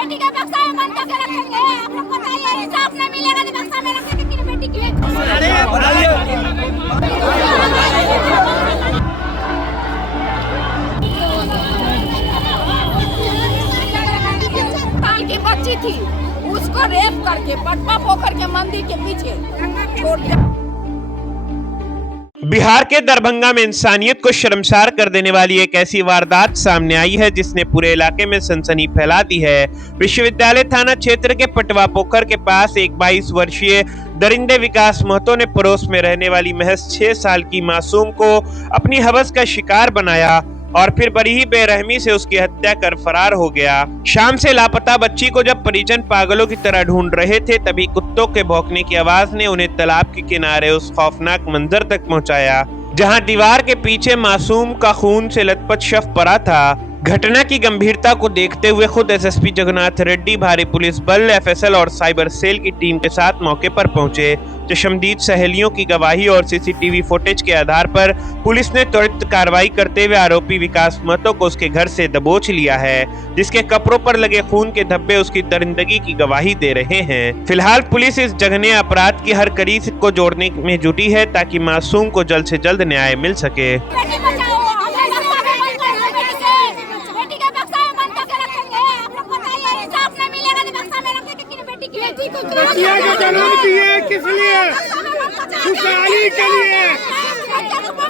बेटी के बक्सा में बंद करके रखेंगे। आप लोग बताइए, इंसाफ नहीं मिलेगा तो बक्सा में रखेंगे कि बेटी की। साल की बच्ची थी, उसको रेप करके पटवा पोखर के मंदिर के पीछे छोड़ दिया। बिहार के दरभंगा में इंसानियत को शर्मसार कर देने वाली एक ऐसी वारदात सामने आई है जिसने पूरे इलाके में सनसनी फैला दी है। विश्वविद्यालय थाना क्षेत्र के पटवा पोखर के पास एक 22 वर्षीय दरिंदे विकास महतो ने पड़ोस में रहने वाली महज 6 साल की मासूम को अपनी हवस का शिकार बनाया और फिर बड़ी ही बेरहमी से उसकी हत्या कर फरार हो गया। शाम से लापता बच्ची को जब परिजन पागलों की तरह ढूंढ रहे थे, तभी कुत्तों के भौंकने की आवाज ने उन्हें तालाब के किनारे उस खौफनाक मंजर तक पहुंचाया, जहां दीवार के पीछे मासूम का खून से लथपथ शव पड़ा था। घटना की गंभीरता को देखते हुए खुद एसएसपी जगन्नाथ रेड्डी भारी पुलिस बल, एफएसएल और साइबर सेल की टीम के साथ मौके पर पहुंचे। चशमदीद सहेलियों की गवाही और सीसीटीवी फुटेज के आधार पर पुलिस ने त्वरित कार्रवाई करते हुए आरोपी विकास महतो को उसके घर से दबोच लिया है, जिसके कपड़ों पर लगे खून के धब्बे उसकी दरिंदगी की गवाही दे रहे हैं। फिलहाल पुलिस इस जघन्य अपराध की हर कड़ी को जोड़ने में जुटी है ताकि मासूम को जल्द से जल्द न्याय मिल सके। बच्चिया का जन्म दिए किस लिए? खुशहाली के लिए,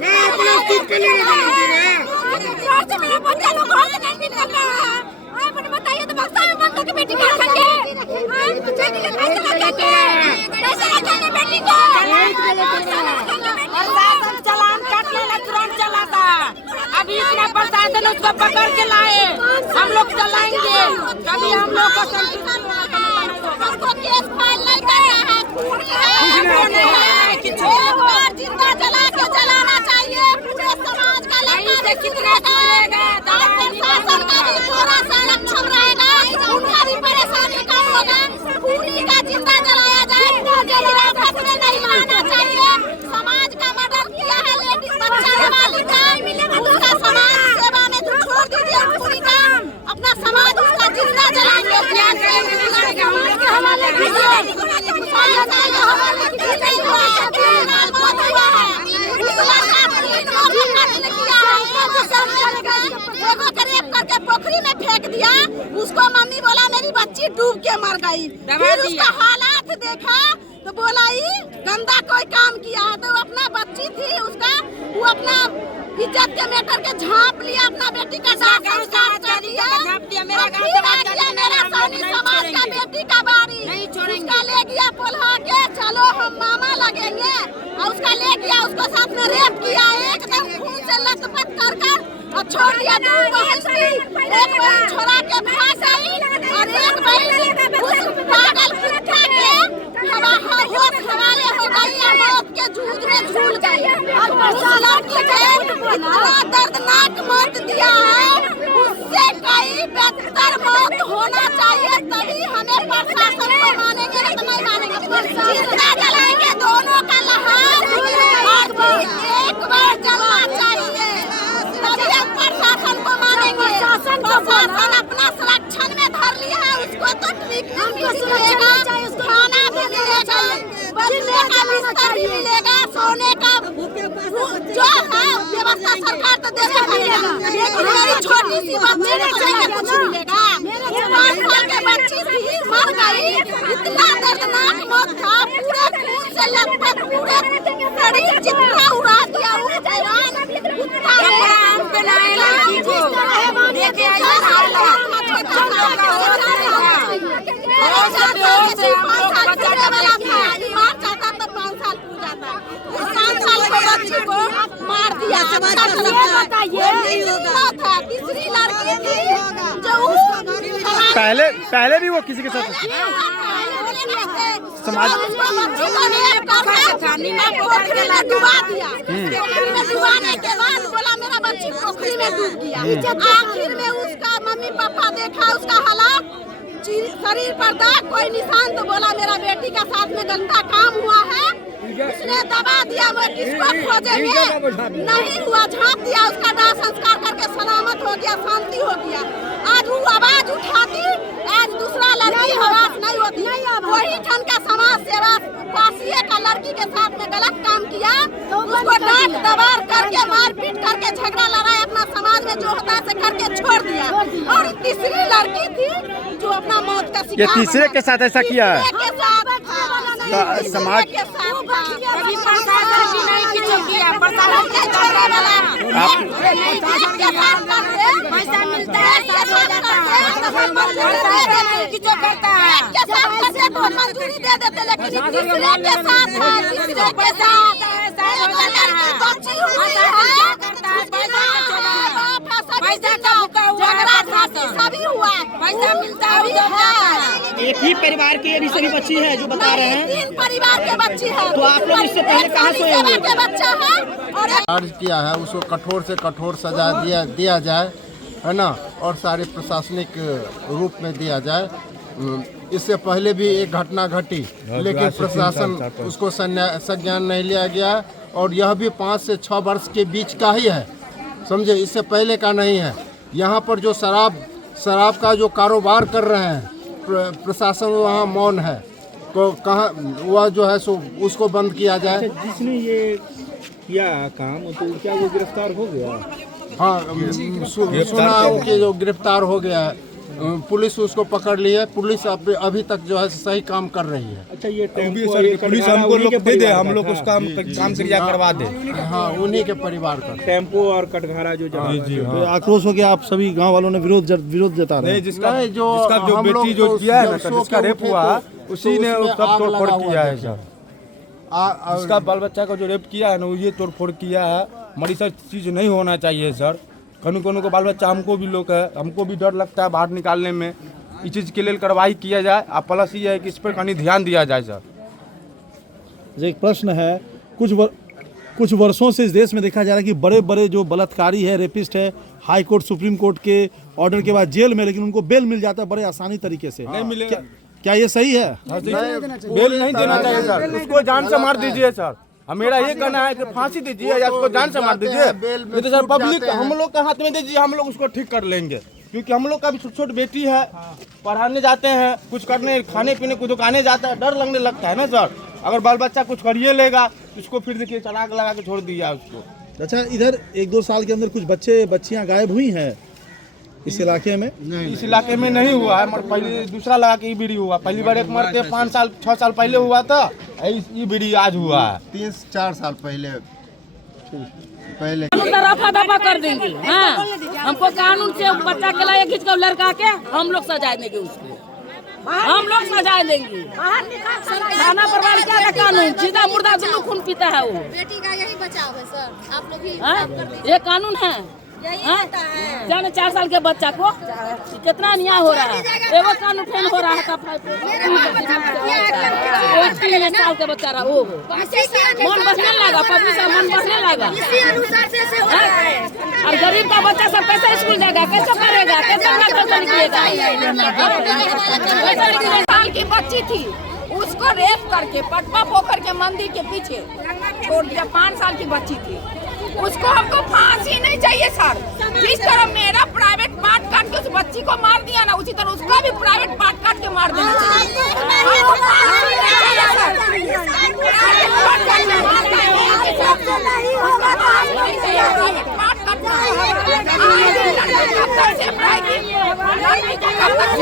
मैं अपने सुख के लिए जन्म दिए। बताइए तो बक्सा में बंद करके बेटी को रखेंगे। बेटी का कैसे रखेंगे? कैसे रखेंगे बेटी को? चलान काटने लगा, तुरंत चलाता। अभी इतना प्रशासन उसको पकड़ के लाए, हम लोग चलाएंगे। कभी हम लोग को केस फाइल नहीं किया है, एक बार जिंदा जला के जलाना चाहिए। पूरे समाज का लड़का कितने प्रशासन का भी थोड़ा सा सक्षम रहेगा, उनका भी परेशानी कम होगा। खूनी का जिंदा जलाया जाए, हिरासत में नहीं लाना चाहिए। समाज का मर्डर किया है लेडीज बच्चा वाली का, उसका समाज सेवा में तो छोड़ दीजिए। खूनी का अपना समाज उसका जिंदा जलाएंगे। पोखरी में फेंक दिया, उसको मम्मी बोला मेरी बच्ची डूब के मर गई। फिर उसका हालात देखा तो बोला ये गंदा कोई काम किया है। तो अपना बच्ची थी उसका, वो अपना इज्जत के मेटर के झाँप लिया, अपना बेटी का संस्कार कर दिया। मेरा सोनी समाज का बेटी का बारी नहीं छोड़ेंगे। उसका ले गया पोल्हा के, चलो हम मामा लगेंगे, और उसका ले गया, उसको साथ में रेप किया, एकदम खून से लथपथ कर और छोड़ दिया। एक बहन छोड़ा के भाग गई और एक बहन उस पागल कुत्ता के होश हवाले हो गई, मौत के जूझ में झूल गई। और लड़की के इतना दर्दनाक मौत दिया है, उससे कई बेहतर मौत होना चाहिए, तभी हमें प्रशासन को मानेंगे, नहीं तो नहीं मानेंगे। जिंदा जलाएंगे दोनों का लहार, एक बार जलना चाहिए, तभी हम प्रशासन को मानेंगे। प्रशासन अपना संरक्षण में धर लिया है, उसको तो ट्रीटमेंट भी मिलेगा, खाना भी मिलेगा, बचने का बिस्तर भी मिलेगा, सोने का जो है व्यवस्था सरकार तो देगा। मेरी छोटी सी बच्ची को चाहिए कुछ मिलेगा। 5 साल के बच्ची थी, मर गई, इतना दर्दनाक मौत था, पूरे खून से लथपथ, पूरे शरीर चित्रा उड़ा दिया। वो हैरान कुत्ता मार दिया। तीसरी लड़की थी जो पहले भी वो किसी के साथ समाज पोखरी में डुबा दिया। डुबाने के बाद बोला मेरा बच्ची पोखरी में डूब गया। आखिर में उसका मम्मी पापा देखा उसका हालात, शरीर पर दाग, कोई निशान, तो बोला मेरा बेटी का साथ में गंदा काम हुआ है। उसने दबा दिया, वो किसको खोजेंगे, नहीं हुआ, झाँप दिया, उसका दाह संस्कार करके सलामत हो गया, शांति हो गया। आज वो आवाज उठाती, आज मोदी वही ठन का समाज सेवा काशिये का लड़की के साथ में गलत काम किया, उसको डांट दबार करके मारपीट करके झगड़ा लड़ाई अपना समाज में जो होता है से करके छोड़ दिया। और तीसरी लड़की थी जो अपना मौत का शिकार, ये तीसरे के साथ ऐसा किया है? समाज के कभी प्रशासन भी नहीं किसी किया, प्रशासन के छोड़ने वाला पैसा मिलता है किसी करता है तो मंजूरी दे देते, लेकिन तीसरे के साथ है, तीसरे के साथ बच्ची हुई है, पैसा का भूखा हुआ है, सभी हुआ, पैसा मिलता है। एक ही परिवार की अभी सभी बच्ची है जो बता रहे हैं। 3 परिवार के बच्ची है। तो आप लोग इससे पहले कहाँ सोए हुए? के बच्चा है और चार्ज किया है उसको कठोर से कठोर सजा दिया जाए, है ना, और सारे प्रशासनिक रूप में दिया जाए। इससे पहले भी एक घटना घटी, लेकिन प्रशासन उसको संज्ञान नहीं लिया गया, और यह भी 5 से 6 वर्ष के बीच का ही है, समझे, इससे पहले का नहीं है। यहाँ पर जो शराब का जो कारोबार कर रहे हैं, प्रशासन वहाँ मौन है, तो कहाँ वह जो है सो उसको बंद किया जाए। जिसने ये किया काम तो क्या वो गिरफ्तार हो गया? हाँ, सुना कि जो गिरफ्तार हो गया है, पुलिस उसको पकड़ ली है। पुलिस अभी तक जो है सही काम कर रही है। अच्छा, ये टेम्पो और ये पुलिस हमको लोग दे दे, हम लोग उसका काम क्रिया करवा दे। हाँ, उन्हीं के परिवार का टेम्पो और कटघरा जो हाँ। आक्रोश हो गया, आप सभी गांव वालों ने विरोध जता रहे हैं। जिसका नहीं, जो हम लोग बेटी जो तो किया है ना, जब जिसका सो के रेप उठे हुआ तो उसी ने उसमें सब आग तोड़फोड़ लगा हुआ किया है था। सर। उसका बाल बच्चा का जो रेप किया है ना, वो ये तोड़फोड़ किया है। हमारी सर चीज़ नहीं होना चाहिए सर। कनु को बाल बच्चा हमको भी लोग है, हमको भी डर लगता है बाहर निकालने में। इस चीज़ के लिए कार्रवाई किया जाए। अब प्लस ये है कि इस पर कहीं ध्यान दिया जाए सर। एक प्रश्न है, कुछ वर्षों से इस देश में देखा जा रहा है कि बड़े बड़े जो बलात्कारी है, रेपिस्ट है, हाई कोर्ट सुप्रीम कोर्ट के ऑर्डर के बाद जेल में, लेकिन उनको बेल मिल जाता है बड़े आसानी तरीके से। नहीं मिलेगा। क्या ये सही है? बेल नहीं देना चाहिए सर, उसको जान से मार दीजिए सर। मेरा ये कहना है कि फांसी दीजिए या उसको जान से मार दीजिए। ये तो सर पब्लिक हम लोग के हाथ में दीजिए, हम लोग उसको ठीक कर लेंगे। क्योंकि हम लोग का भी छोटी बेटी है, पढ़ाने जाते हैं, कुछ करने खाने पीने को दुकानें जाता है, डर लगने लगता है ना सर। अगर बाल बच्चा कुछ करिए लेगा, उसको फिर देखिए चलाक लगा के छोड़ दिया उसको। अच्छा, इधर 1-2 साल के अंदर कुछ बच्चियां गायब हुई हैं इस इलाके में? इस इलाके में नहीं हुआ है, मगर पहले दूसरा लगा के बीड़ी हुआ। पहली बार एक मरते 5-6 साल पहले हुआ था, ये बीड़ी आज हुआ है 3-4 साल पहले। रफा दफा कर देंगे। हाँ, हमको कानून से बच्चा के लाए खींच कर लड़का के हम लोग सजा देंगे उसको, हम लोग सजा देंगे। थाना परिवार क्या है कानून, सीधा मुर्दा दोनों खून पीता है वो। बेटी का यही बचाव है सर, आप लोग ये कानून है। जाने 4 साल के बच्चा को कितना अन्याय हो रहा है। एगो कानून फेन हो रहा है, 3 साल के बच्चा रहा वो मन बसने लगा, पब्लिक का मन बसने लगा। और गरीब का बच्चा सब कैसे स्कूल जाएगा, कैसे करेगा, कैसे निकलेगा। 3 साल की बच्ची थी, उसको रेप करके पटवा पोखर के मंदिर के पीछे छोड़ दिया। 5 साल की बच्ची थी, उसको हमको फांसी नहीं चाहिए सर। जिस तरह मेरा प्राइवेट पार्ट काट के उस बच्ची को मार दिया ना, उसी तरह उसका भी प्राइवेट पार्ट काट के मार देना चाहिए। हमको फांसी नहीं चाहिए सर। लड़की को कब तक